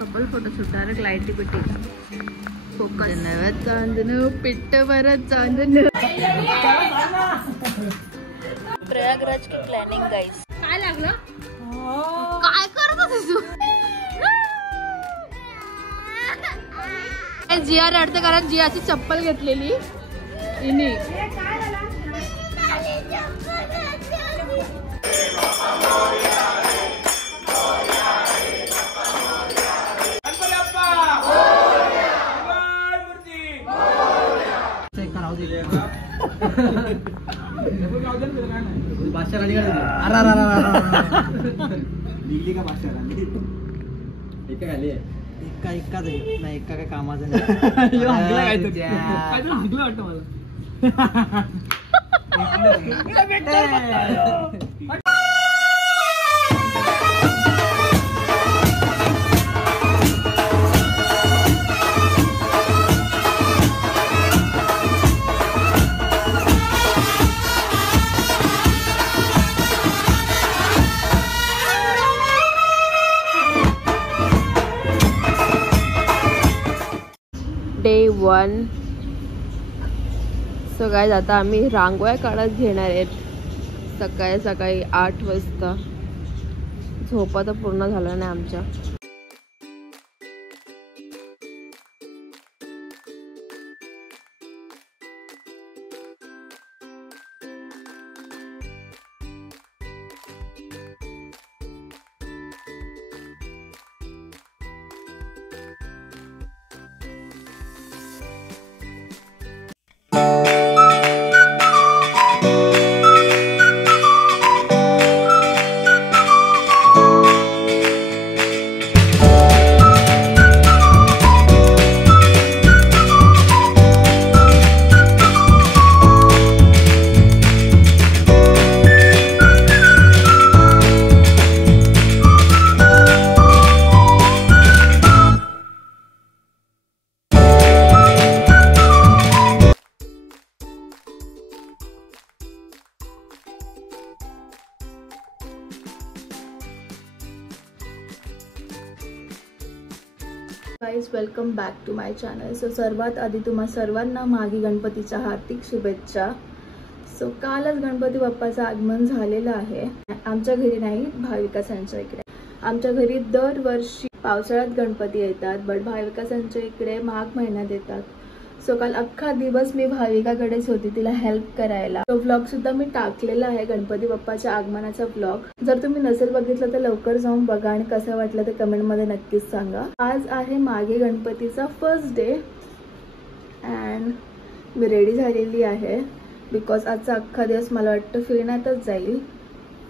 Couple photoshoot direct लाईटी पिटी focus चांदन पिट्ट भरत चांदन. प्रयागराज की planning गाईस. काय लागलं काय करत होतीस तू? जिया रडते कारण जियाची चप्पल घेतलेली इनी. एका काय कामाचं नाही. डे 1. सो गाईज आता आम्ही रांगोळ्या काढत घेणार आहेत सकाळी सकाळी 8 वाजता. झोपा तर पूर्ण झाला नाही आमच्या. Guys welcome back to my channel. So सर्वात आधी तुम्हा सर्वांना माघी गणपतीच्या हार्दिक शुभेच्छा. सो कालच गणपती बाप्पाचं आगमन झालेलं आहे. आमच्या घरी नाही, भाविकासांच्या इकडे. आमच्या घरी दरवर्षी पावसाळ्यात गणपती येतात, बट भाविकासांच्या इकडे माघ महिन्यात येतात. सो काल अख्खा दिवस मी भाविकाकडेच होती तिला हेल्प करायला. तो व्लॉग सुद्धा मी टाकलेला आहे, गणपती बाप्पाच्या आगमनाचा व्लॉग. जर तुम्ही नसेल बघितलं तर लवकर जाऊन बघा आणि कसं वाटलं ते कमेंटमध्ये नक्कीच सांगा. आज आहे माघी गणपतीचा first day and me ready झालेली आहे बिकॉज आजचा अख्खा दिवस मला वाटतं फिरण्यातच जाईल,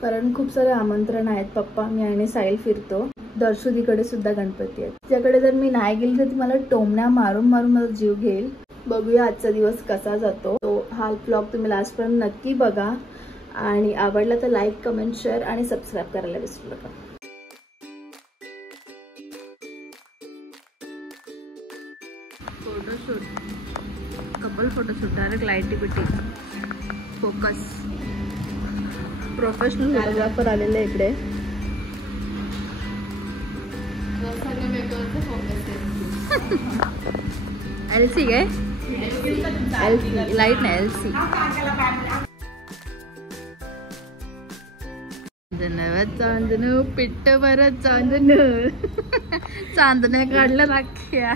कारण खूप सारे आमंत्रण आहेत. पप्पा मी आणि साईल फिरतो. दर्शुदीकडे सुद्धा गणपती आहेत. त्याकडे जर मी नाही गेली तर ती मला टोमण्या मारून मारून मला जीव घेईल. बघूया आजचा दिवस कसा जातो. तो हा व्लॉग तुम्ही लास्टपर्यंत नक्की बघा आणि आवडला तर लाईक कमेंट शेअर आणि सबस्क्राईब करायला विसरू नका. फोटोशूट कपल फोटोशूट डायरेक्ट लाईटी पिटी फोकस. प्रोफेशनल फोटोग्राफर आलेले इकडे. एलसी काय एलसी लाईट नाही एलसी. चांदन पिट्ट भरत चांदन चांदण्या काढलं राख्या.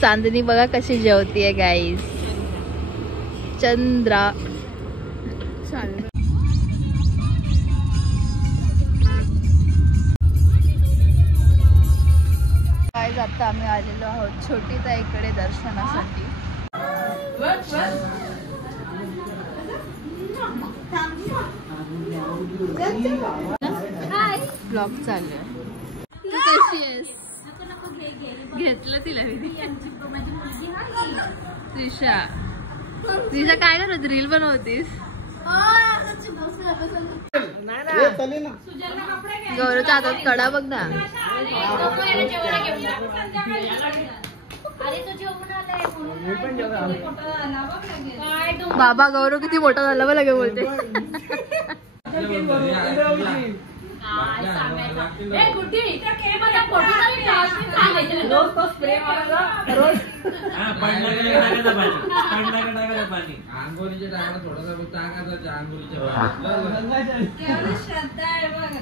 चांदणी बघा कशी जेवतीये गाईस. चंद्रा आता आम्ही आलेलो आहोत छोटी ताईकडे दर्शनासाठी. ब्लॉग चालू आहे. तू कशी आहेस? घेतलं तिला मी. त्रिशा त्रिशा काय करत रील बनवतीस? गौरवच्या हातात कडा बघ ना. बाबा गौरव किती मोठा झाला बघ लगे बोलते. आंघोळीच्या टायमाला थोडासा टाकायचा आंघोळीच्या श्रद्धा आहे बघ.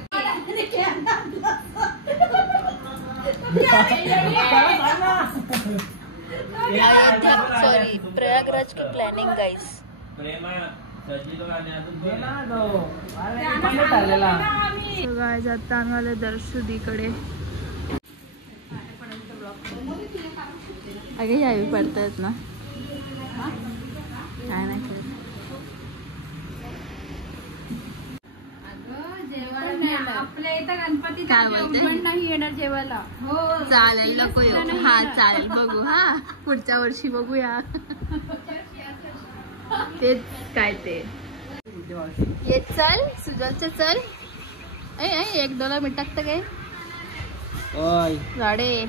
सॉरी प्रयागराज की प्लॅनिंग गाइस. गाइस आता आम्ही आलो दर्शुदीकडे. अगे यावी पडतायत ना काय नाही करत. आपल्या इथं गणपती काय बोलते नाही येणार जेवायला. हो चालेल नको येऊ. हा चालेल बघू. हा पुढच्या वर्षी बघूया. तेच काय ते ये चल सुजलचे चल. एक दोला मिनिट टाकतं काय गाडे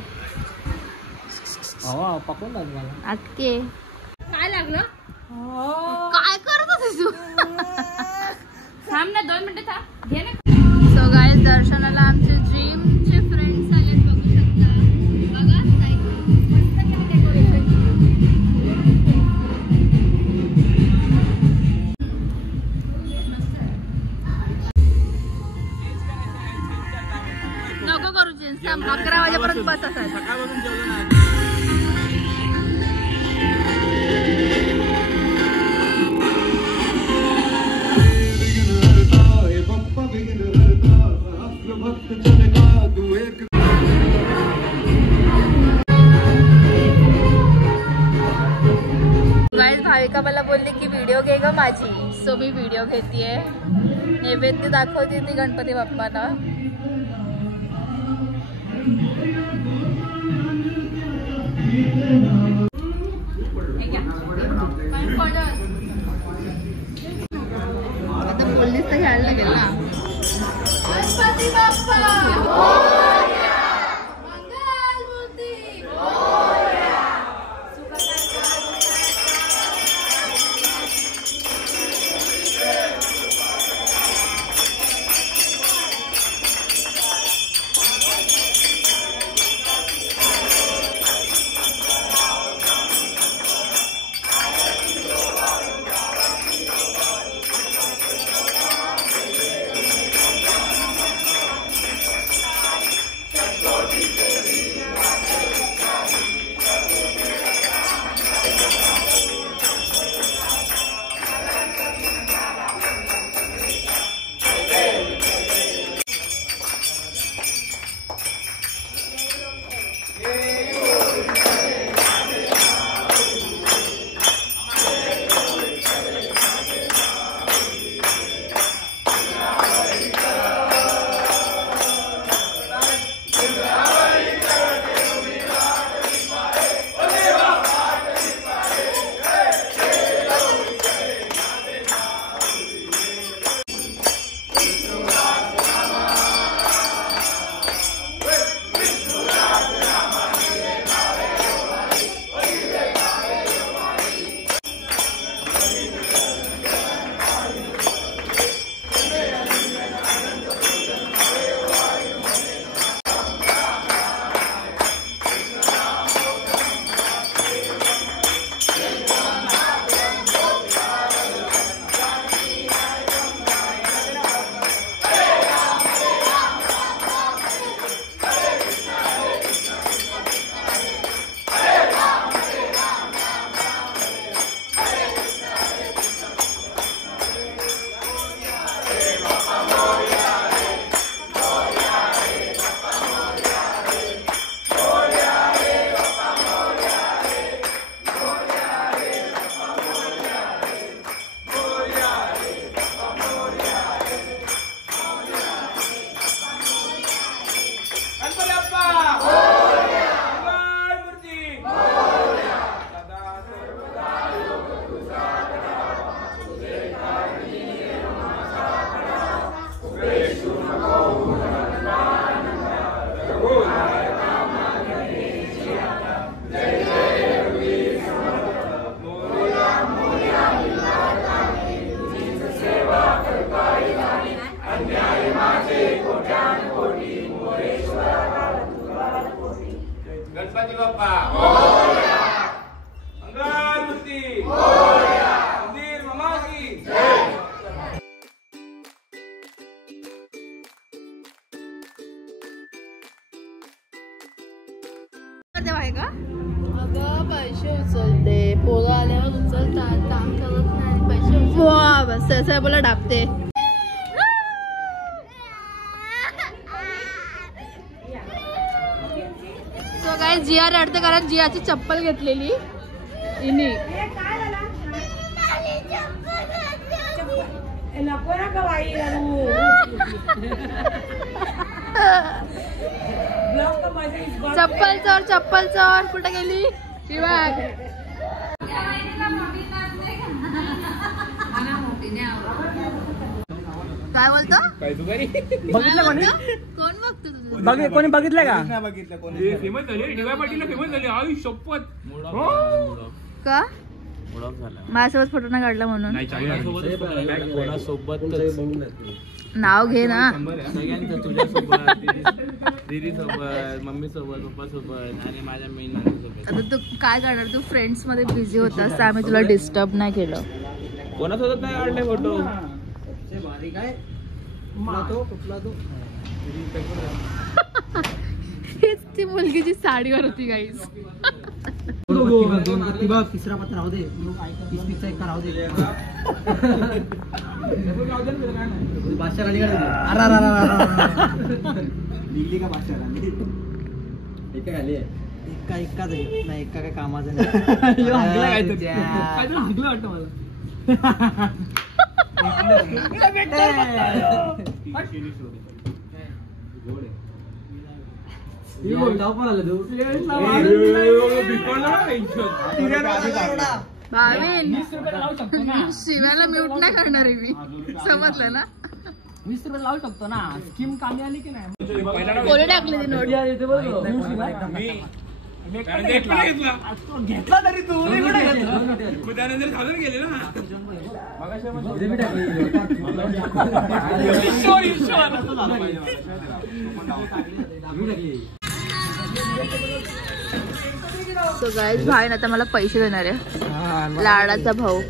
पकडून लागलं मला. आटके काय लागलं काय करत होतीस तू. थांब ना 2 मिनिटं थांब घे ना. सो गाइस दर्शनाला आमचे जिमचे फ्रेंड्स आले बघू शकता. बघा मस्त केलं डेकोरेशन. नको करू चेंज. 11 वाजेपर्यंत बस असायचं. गाइस भाविका मला बोलली की व्हिडिओ घे ग माझी. सो मी व्हिडिओ घेतीये. नैवेद्य दाखवते ती गणपती बाप्पाला. आता बोललीस तर घ्यायला लागेल ना. गणपती बाप्पा गणपती बाप्पा मोरया. मंगलमूर्ती मोरया. मंदिर मामा की जय. आहे का अगं पैसे उचलते पोरं आल्यावर उचलतात काम करत नाही पैसे बस असं बोला डाबते. सो काय जिया रडते कारण जियाची चप्पल घेतलेली इनी चप्पल चोर कुठे गेली काय बोलतो बघितलं कोणी कोण बघतो तुझं कोणी बघितलं का फेमस झाली DY पाटीलला फेमस झाली आई शपथ का माझ्यासोबत फोटो नाही काढला म्हणून नाव घे ना सगळ्यांचं तुझ्यासोबत दीदी सोबत मम्मी सोबत पप्पा सोबत आणि माझ्या मेन सोबत. आता तू काय करणार तू फ्रेंड्स मध्ये बिझी होतास तर आम्ही तुला डिस्टर्ब नाही केलं. कोणासोबत नाही काढले फोटो. हेच ती मुलगीची साडीवर होती गाईज. तिसरा पत्र राहू दे तीसचा एक राहू दे. बादशाह दिल्ली का बादशाह एका नाही एका काय कामाचं नाही. वाटतं शिव्याला म्यूट नाही करणार आहे मी समजलं ना. 20 रुपये लावू शकतो ना स्कीम कामी आली की नाही. कोणी टाकली ती नोट घेतला तरी तू त्यानंतर साधन गेले ना. सो गाईज भाई आता मला पैसे देणार आहे लाडाचा भाऊ.